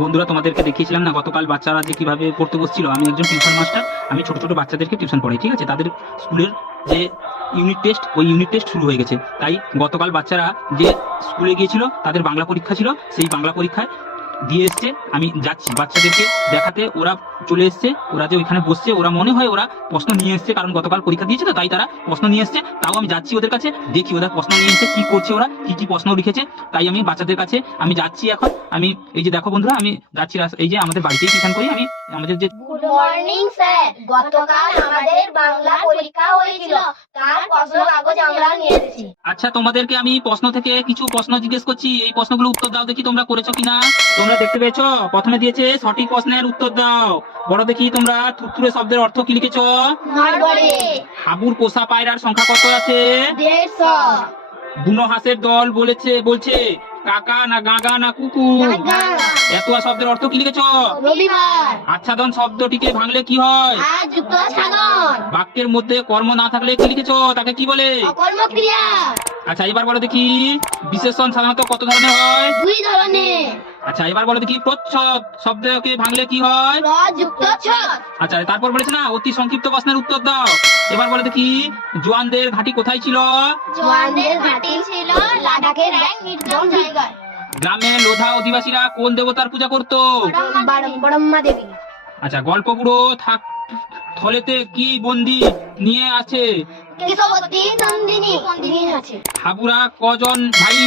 বন্ধুরা, তোমাদেরকে দেখিয়েছিলাম না গতকাল বাচ্চারা যে কিভাবে পড়তে বসছিল। আমি একজন টিউশন মাস্টার, আমি ছোট ছোট বাচ্চাদেরকে টিউশন পড়াই, ঠিক আছে। তাদের স্কুলের যে ইউনিট টেস্ট, ওই ইউনিট টেস্ট শুরু হয়ে গেছে। তাই গতকাল বাচ্চারা যে স্কুলে গিয়েছিল, তাদের বাংলা পরীক্ষা ছিল, সেই বাংলা পরীক্ষায় দিয়ে এসছে। আমি যাচ্ছি বাচ্চাদেরকে দেখাতে, ওরা চলে এসছে। ওরা যে ওইখানে বসছে, ওরা মনে হয় ওরা প্রশ্ন নিয়ে এসছে, কারণ গতকাল পরীক্ষা দিয়েছে তো, তাই তারা প্রশ্ন নিয়ে এসছে। তাও আমি যাচ্ছি ওদের কাছে, দেখি ওরা প্রশ্ন নিয়ে এসছে, কি করছে, ওরা কি কি প্রশ্ন লিখেছে। তাই আমি বাচ্চাদের কাছে আমি যাচ্ছি এখন। আমি এই যে দেখো বন্ধুরা, আমি যাচ্ছি এই যে আমাদের বাড়িতেই টিউশন করি আমি, আমাদের যে গুড মর্নিং স্যার, গতকাল আমাদের বাংলা পরীক্ষা হয়েছিল, তার প্রশ্ন কাগজ আমরা নিয়ে এসেছি। আচ্ছা, তোমাদেরকে আমি প্রশ্ন থেকে কিছু প্রশ্ন জিজ্ঞেস করছি, এই প্রশ্নগুলো উত্তর দাও দেখি তোমরা করেছো কিনা। তোমরা দেখতে পেয়েছো, প্রথমে দিয়েছে সঠিক প্রশ্নের উত্তর দাও। বড় দেখি তোমরা থুরথুরে শব্দের অর্থ কি লিখেছো। নড়বড়ে, হাবুর পোষা পায়রার সংখ্যা কত আছে। 150, বুনো হাঁসের দল বলছে কাকা না গাগা না কুকুর। গাগা। এতুয়া শব্দের অর্থ কি লিখেছো। রবিবার, আচ্ছাদন শব্দটিকে ভাঙলে কি হয়। আজ যুক্ত সাধন, বাক্যের মধ্যে কর্ম না থাকলে কি লিখেছো, তাকে কি বলে। অকর্মক্রিয়া। আচ্ছা, এবার বলো দেখি বিশেষণ সাধারণত কত ধরনের হয়। 2 ধরনের, আচ্ছা, এবার বলো দেখি প্রচ্ছদ শব্দকে ভাঙলে কি হয়। যুক্ত ছদ। আচ্ছা, তারপর বলেছে না অতি সংক্ষিপ্ত প্রশ্নের উত্তর দাও। এবার বলো দেখি জোয়ানদের ঘাঁটি কোথায় ছিল। জওয়ানদের ঘাঁটি ছিল লাদাখের এক নির্জন জায়গায়। গ্রামে লোধা অধিবাসীরা কোন দেবতার পূজা করত। ব্রহ্মা দেবী। আচ্ছা, গল্প বুড়ো থলেতে কি বন্দি নিয়ে আছে। কেশবতী নন্দিনী আছে। হাবুরা কজন ভাই।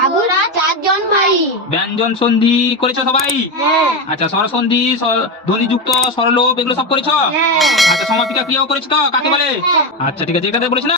হাবুরা 4 জন ভাই। ব্যঞ্জন সন্ধি করেছো সবাই। হ্যাঁ আচ্ছা, স্বরসন্ধি ধ্বনিযুক্ত সরলোপ এগুলো সব করেছো। হ্যাঁ আচ্ছা, সমাপিকা ক্রিয়াও করেছো তো, কাকে বলে। হ্যাঁ। আচ্ছা ঠিক আছে, এটাতে বলেছি না।